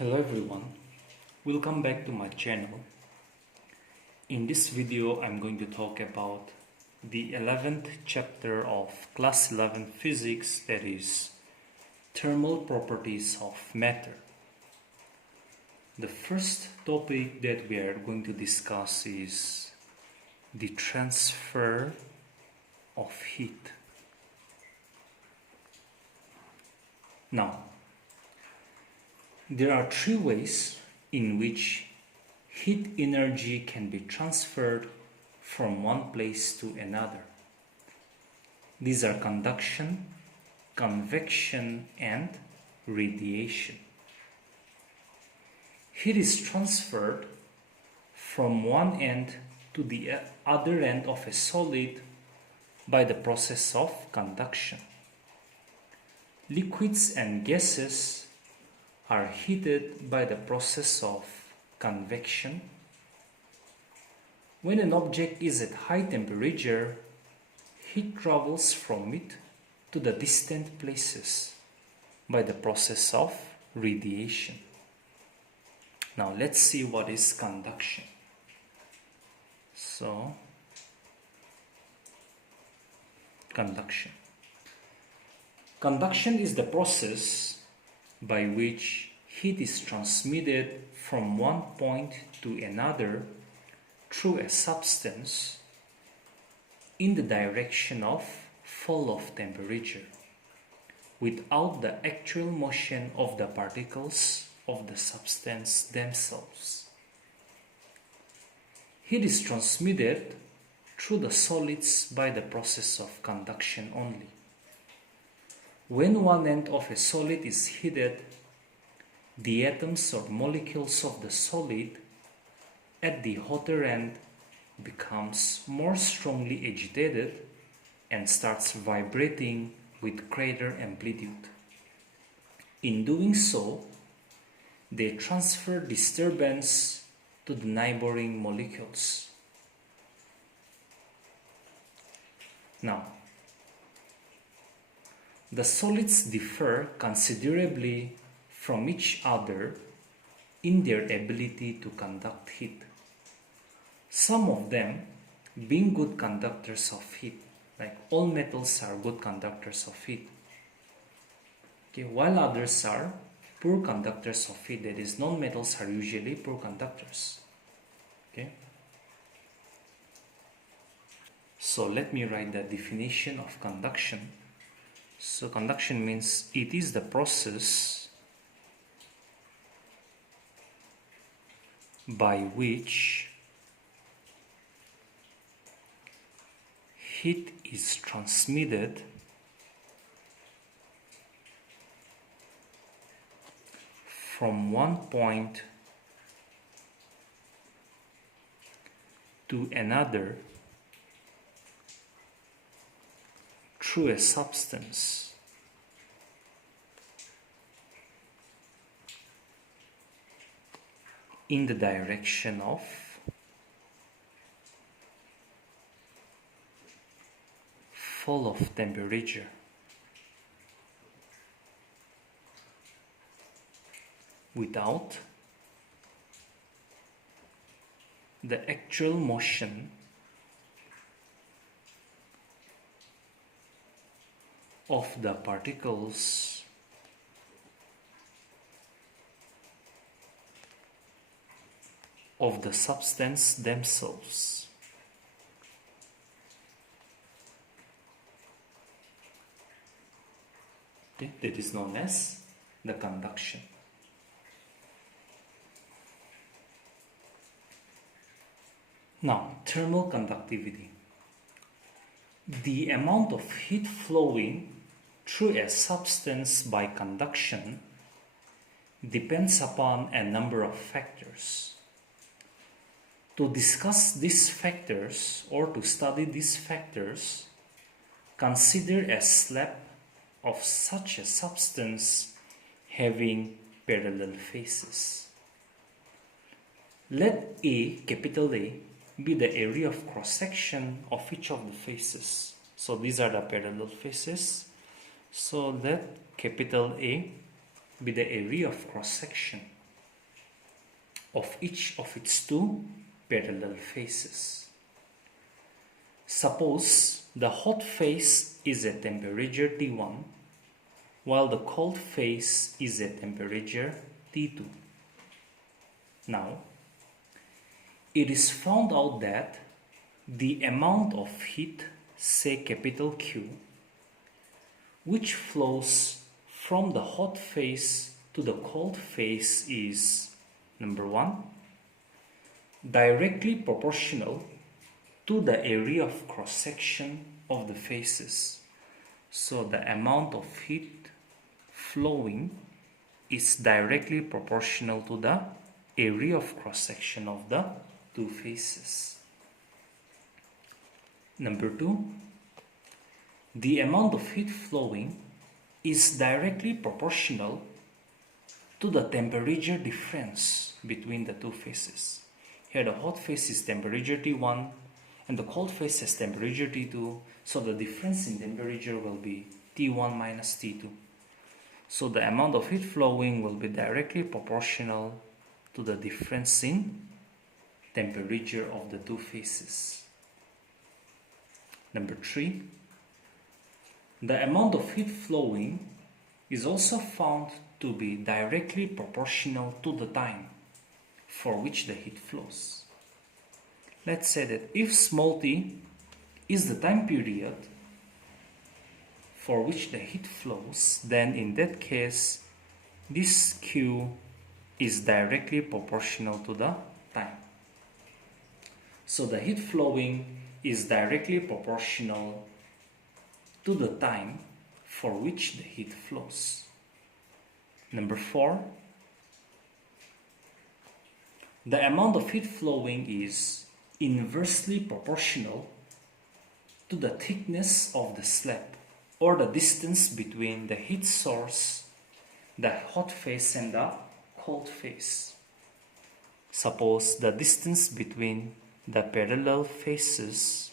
Hello everyone, welcome back to my channel. In this video I'm going to talk about the 11th chapter of class 11 physics, that is thermal properties of matter. The first topic that we are going to discuss is the transfer of heat. Now, there are three ways in which heat energy can be transferred from one place to another. These are conduction, convection, and radiation. Heat is transferred from one end to the other end of a solid by the process of conduction. Liquids and gases are heated by the process of convection. When an object is at high temperature, heat travels from it to the distant places by the process of radiation. Now let's see what is conduction. So, conduction. Conduction is the process by which heat is transmitted from one point to another through a substance in the direction of fall of temperature, without the actual motion of the particles of the substance themselves. Heat is transmitted through the solids by the process of conduction only. When one end of a solid is heated, the atoms or molecules of the solid at the hotter end becomes more strongly agitated and starts vibrating with greater amplitude. In doing so, they transfer disturbance to the neighboring molecules. Now, the solids differ considerably from each other in their ability to conduct heat. Some of them being good conductors of heat, like all metals are good conductors of heat. Okay, while others are poor conductors of heat, that is, non-metals are usually poor conductors. Okay. So let me write the definition of conduction. So conduction means it is the process by which heat is transmitted from one point to another through a substance in the direction of fall of temperature, without the actual motion of the particles of the substance themselves. Okay, that is known as the conduction. Now, thermal conductivity. The amount of heat flowing through a substance by conduction depends upon a number of factors. To discuss these factors or to study these factors, consider a slab of such a substance having parallel faces. Let A, capital A, be the area of cross-section of each of the faces. So these are the parallel faces. So let capital A be the area of cross-section of each of its two parallel faces. Suppose the hot face is at temperature T1 while the cold face is at temperature T2. Now, it is found out that the amount of heat, say capital Q, which flows from the hot face to the cold face is, number one, directly proportional to the area of cross-section of the faces. So the amount of heat flowing is directly proportional to the area of cross-section of the two faces. Number two, the amount of heat flowing is directly proportional to the temperature difference between the two faces. Here the hot face is temperature T1 and the cold face is temperature T2. So the difference in temperature will be T1 minus T2. So the amount of heat flowing will be directly proportional to the difference in temperature of the two faces. Number three, the amount of heat flowing is also found to be directly proportional to the time for which the heat flows. Let's say that if small t is the time period for which the heat flows, then in that case, this Q is directly proportional to the time. So the heat flowing is directly proportional to the time for which the heat flows. Number four, the amount of heat flowing is inversely proportional to the thickness of the slab or the distance between the heat source, the hot face and the cold face. Suppose the distance between the parallel faces,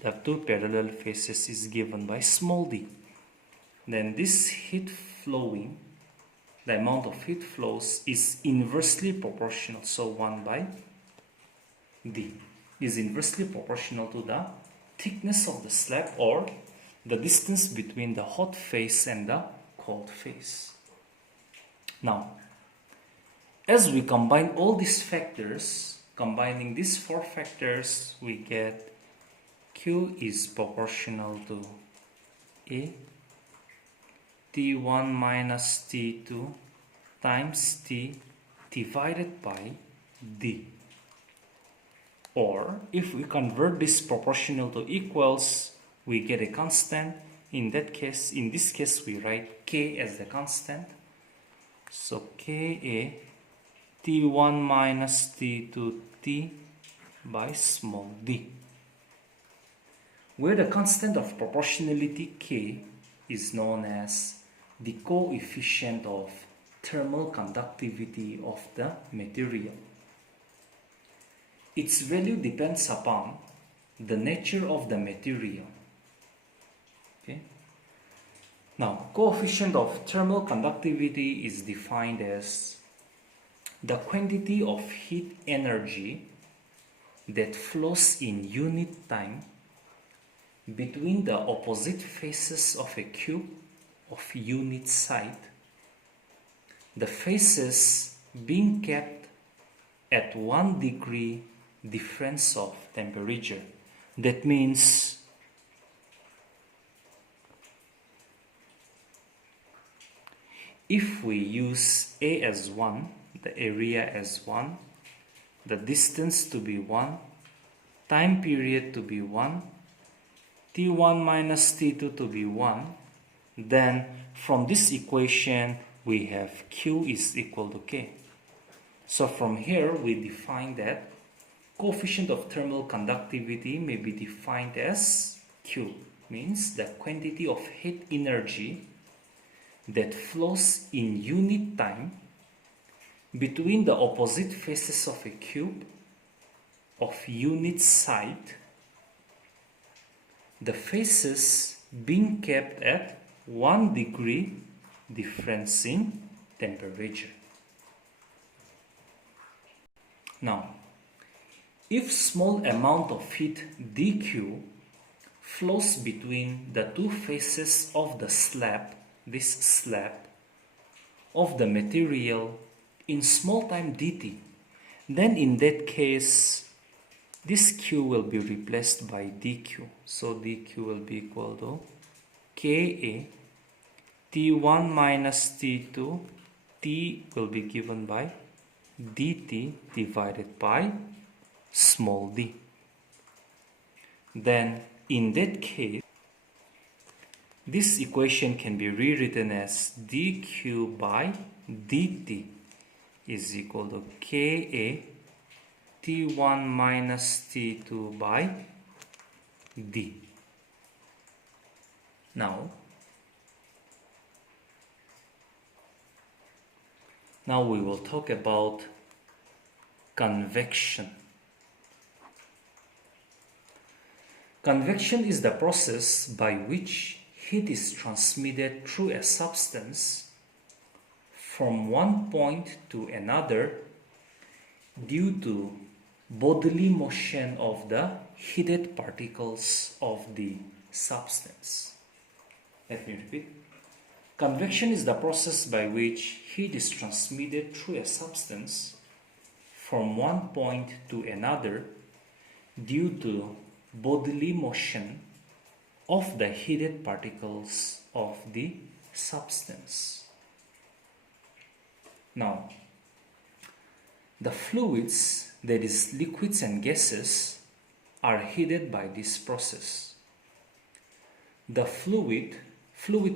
the two parallel faces is given by small d. Then this heat flowing, the amount of heat flows is inversely proportional. So 1 by d is inversely proportional to the thickness of the slab or the distance between the hot face and the cold face. Now, as we combine all these factors, combining these four factors, we get Q is proportional to A T1 minus T2 times T divided by D. Or if we convert this proportional to equals, we get a constant. In this case, we write K as the constant. So Ka T1 minus T2 T by small d, where the constant of proportionality K is known as the coefficient of thermal conductivity of the material. Its value depends upon the nature of the material. Okay. Now, coefficient of thermal conductivity is defined as the quantity of heat energy that flows in unit time between the opposite faces of a cube of unit side, the faces being kept at 1 degree difference of temperature. That means if we use A as 1, the area as 1, the distance to be 1, time period to be 1, T1 minus T2 to be 1, then from this equation we have Q is equal to K. So from here we define that coefficient of thermal conductivity may be defined as Q, means the quantity of heat energy that flows in unit time between the opposite faces of a cube of unit side, the faces being kept at 1 degree difference in temperature. Now, if small amount of heat dq flows between the two faces of the slab, this slab, of the material in small time dt, then in that case this q will be replaced by dq. So dq will be equal to Ka T1 minus T2, T will be given by dt divided by small d. Then in that case, this equation can be rewritten as dq by dt is equal to Ka T1 minus T2 by d. Now we will talk about convection. Convection is the process by which heat is transmitted through a substance from one point to another due to bodily motion of the heated particles of the substance. Let me repeat. Convection is the process by which heat is transmitted through a substance from one point to another due to bodily motion of the heated particles of the substance. Now, the fluids, that is liquids and gases, are heated by this process. The fluid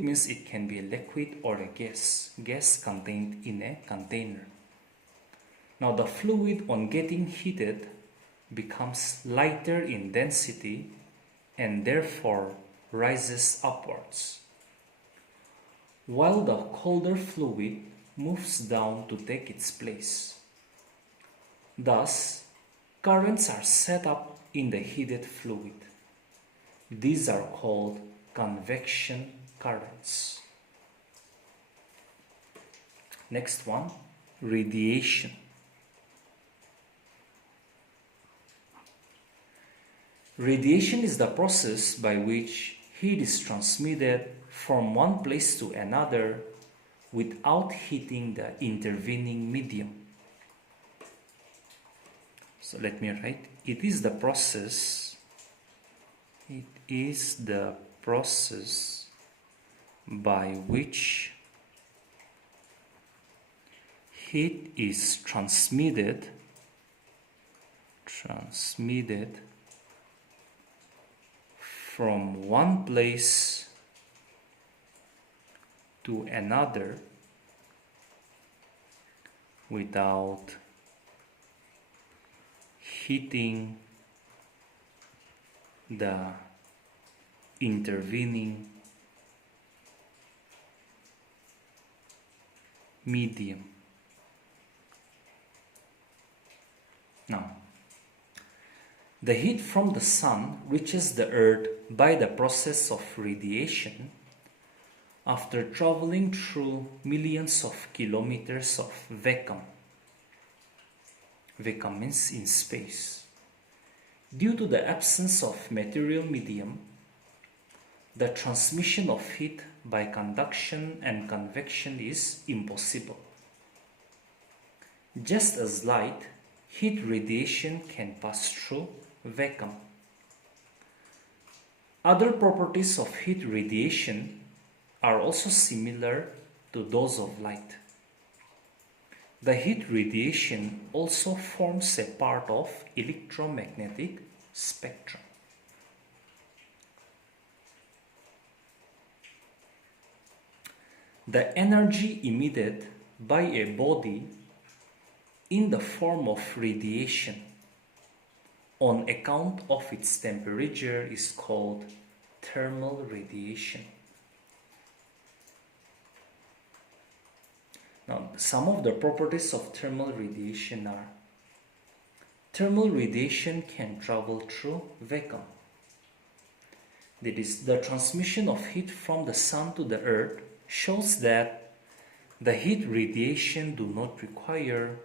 means it can be a liquid or a gas contained in a container. Now the fluid on getting heated becomes lighter in density and therefore rises upwards, while the colder fluid moves down to take its place. Thus, currents are set up in the heated fluid. These are called convection currents. Next one, radiation. Radiation is the process by which heat is transmitted from one place to another without heating the intervening medium. So let me write, it is the process by which heat is transmitted from one place to another without heating the intervening medium. Now, the heat from the sun reaches the earth by the process of radiation after traveling through millions of kilometers of vacuum. Vacuum means in space. Due to the absence of material medium, the transmission of heat by conduction and convection is impossible. Just as light, heat radiation can pass through vacuum. Other properties of heat radiation are also similar to those of light. The heat radiation also forms a part of electromagnetic spectrum. The energy emitted by a body in the form of radiation on account of its temperature is called thermal radiation. Now, some of the properties of thermal radiation are: thermal radiation can travel through vacuum. That is, the transmission of heat from the sun to the earth shows that the heat radiation do not require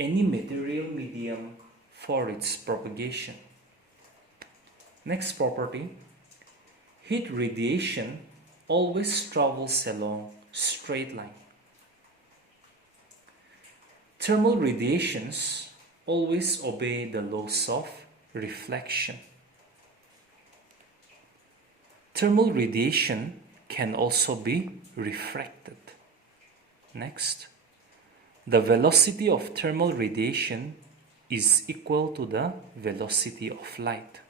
any material medium for its propagation. Next property, heat radiation always travels along straight line. Thermal radiations always obey the laws of reflection. Thermal radiation can also be refracted. Next, the velocity of thermal radiation is equal to the velocity of light.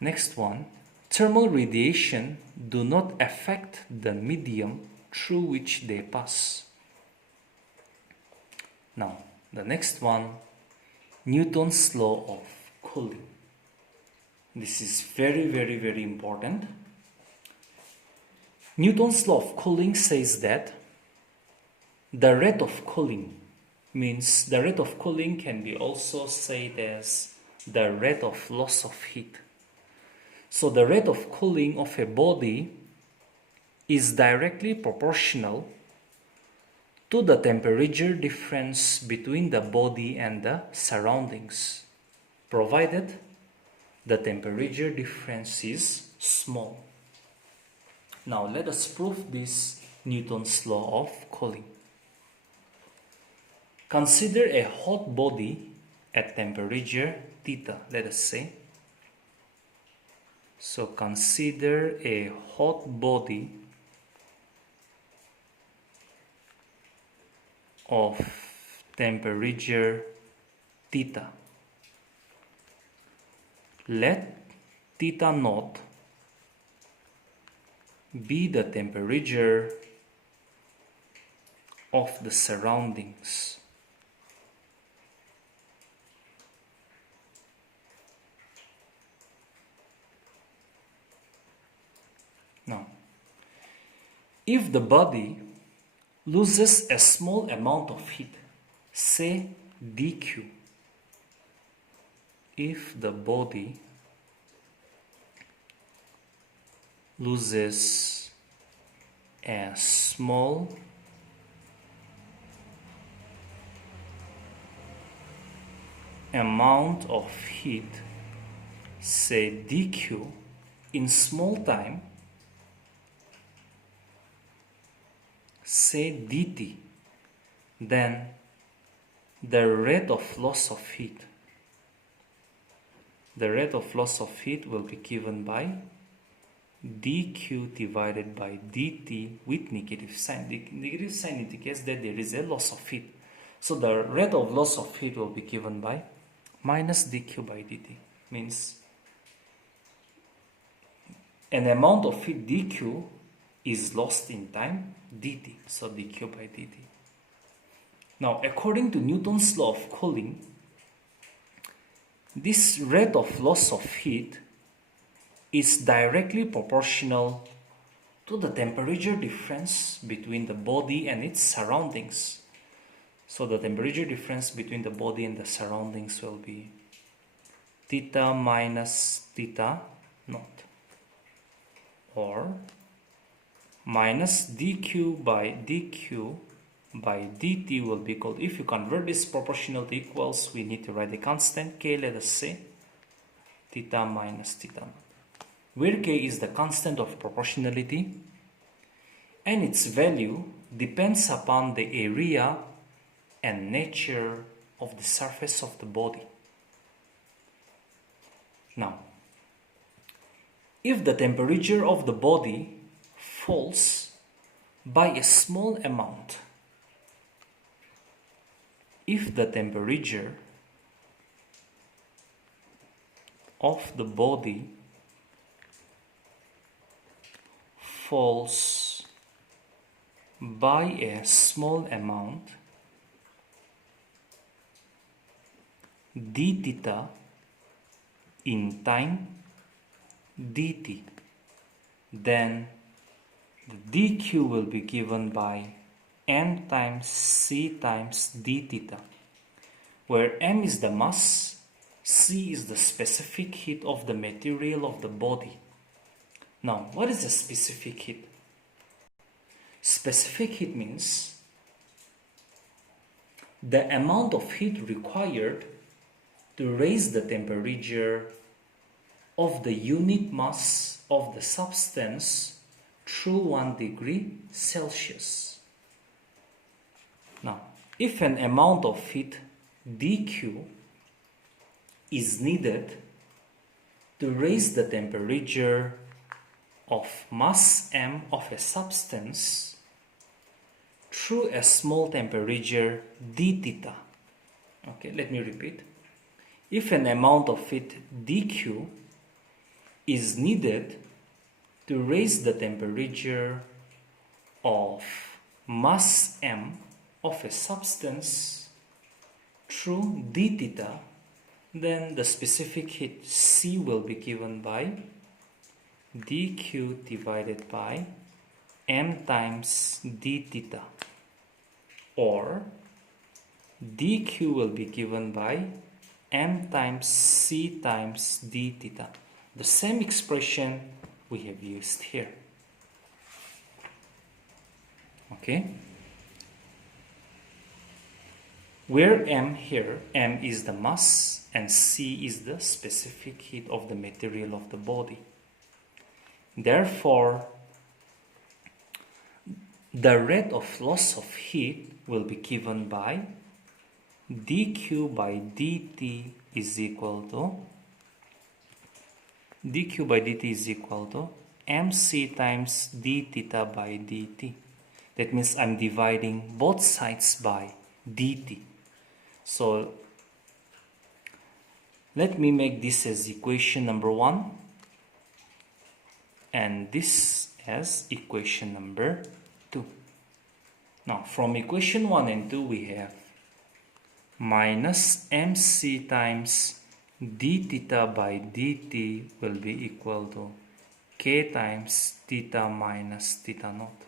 Next one, thermal radiation do not affect the medium through which they pass. Now, the next one, Newton's law of cooling. This is very important. Newton's law of cooling says that the rate of cooling means the rate of cooling can be also said as the rate of loss of heat. So the rate of cooling of a body is directly proportional to the temperature difference between the body and the surroundings, provided the temperature difference is small. Now let us prove this Newton's law of cooling. Consider a hot body at temperature theta, let us say. So consider a hot body of temperature theta. Let theta naught be the temperature of the surroundings. Now, if the body loses a small amount of heat, say dq, if the body loses a small amount of heat, say dq, in small time, say dt, then the rate of loss of heat will be given by dq divided by dt with negative sign. The negative sign indicates that there is a loss of heat. So the rate of loss of heat will be given by minus dq by dt. Means an amount of heat dq is lost in time dt. So dq by dt. Now, according to Newton's law of cooling, this rate of loss of heat is directly proportional to the temperature difference between the body and its surroundings. So the temperature difference between the body and the surroundings will be theta minus theta naught, or minus dq by dt will be equal. If you convert this proportional to equals, we need to write a constant k. Let us say theta minus theta naught, where k is the constant of proportionality and its value depends upon the area and nature of the surface of the body. Now, if the temperature of the body falls by a small amount, if the temperature of the body falls by a small amount, d theta in time dt, then the dq will be given by m times c times d theta, where m is the mass, c is the specific heat of the material of the body. Now, what is the specific heat? Specific heat means the amount of heat required to raise the temperature of the unit mass of the substance through 1 degree Celsius. Now, if an amount of heat dq is needed to raise the temperature of mass m of a substance through a small temperature d theta. Okay, let me repeat. If an amount of heat dq is needed to raise the temperature of mass m of a substance through d theta, then the specific heat C will be given by dq divided by m times d theta, or dq will be given by m times c times d theta. The same expression we have used here. Okay? Where m here, m is the mass and c is the specific heat of the material of the body. Therefore, the rate of loss of heat will be given by dq by dt is equal to mc times d theta by dt. That means I'm dividing both sides by dt. So let me make this as equation number 1 and this as equation number 2. Now from equation 1 and 2 we have minus mc times d theta by dt will be equal to k times theta minus theta naught,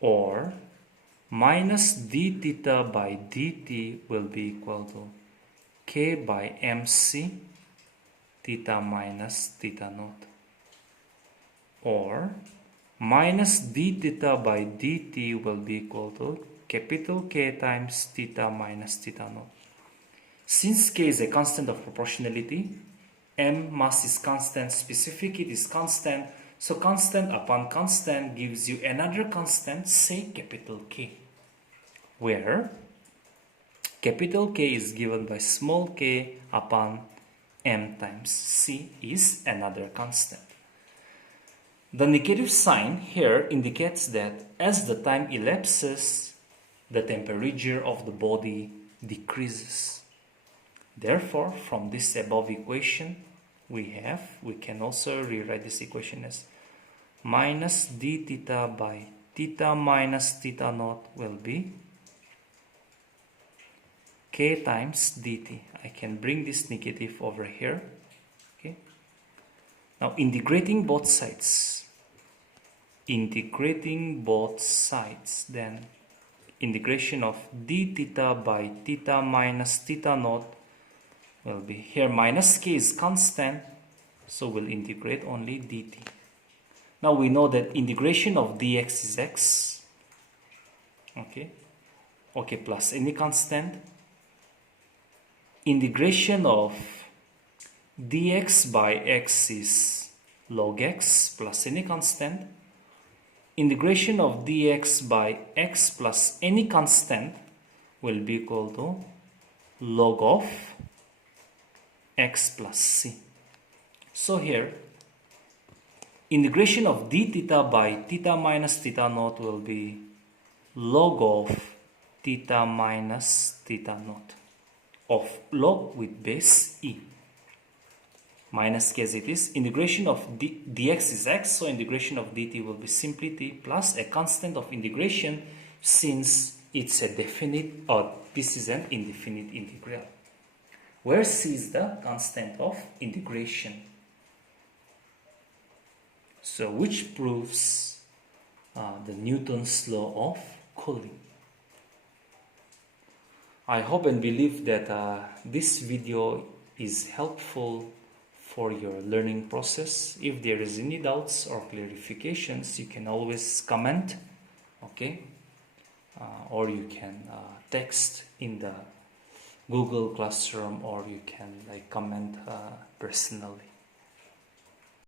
or minus d theta by dt will be equal to k by mc theta minus theta naught, or minus d theta by dt will be equal to capital K times theta minus theta naught. Since k is a constant of proportionality, m mass is constant, specific heat is constant, so constant upon constant gives you another constant, say capital K, where capital K is given by small k upon m times c is another constant. The negative sign here indicates that as the time elapses, the temperature of the body decreases. Therefore, from this above equation, we can also rewrite this equation as minus d theta by theta minus theta naught will be k times dt. I can bring this negative over here. Okay. Now integrating both sides, then integration of d theta by theta minus theta naught will be, here minus k is constant, so we'll integrate only dt. Now we know that integration of dx is x, okay, plus any constant. Integration of dx by x is log x plus any constant. Integration of dx by x plus any constant will be equal to log of x plus c. So here, integration of d theta by theta minus theta naught will be log of theta minus theta naught of log with base e. Minus k as it is. Integration of dx is x, so integration of dt will be simply t plus a constant of integration, since it's a definite, or this is an indefinite integral, where c is the constant of integration. So which proves the Newton's law of cooling. I hope and believe that this video is helpful for your learning process. If there is any doubts or clarifications, you can always comment. Okay, or you can text in the Google Classroom, or you can like comment personally.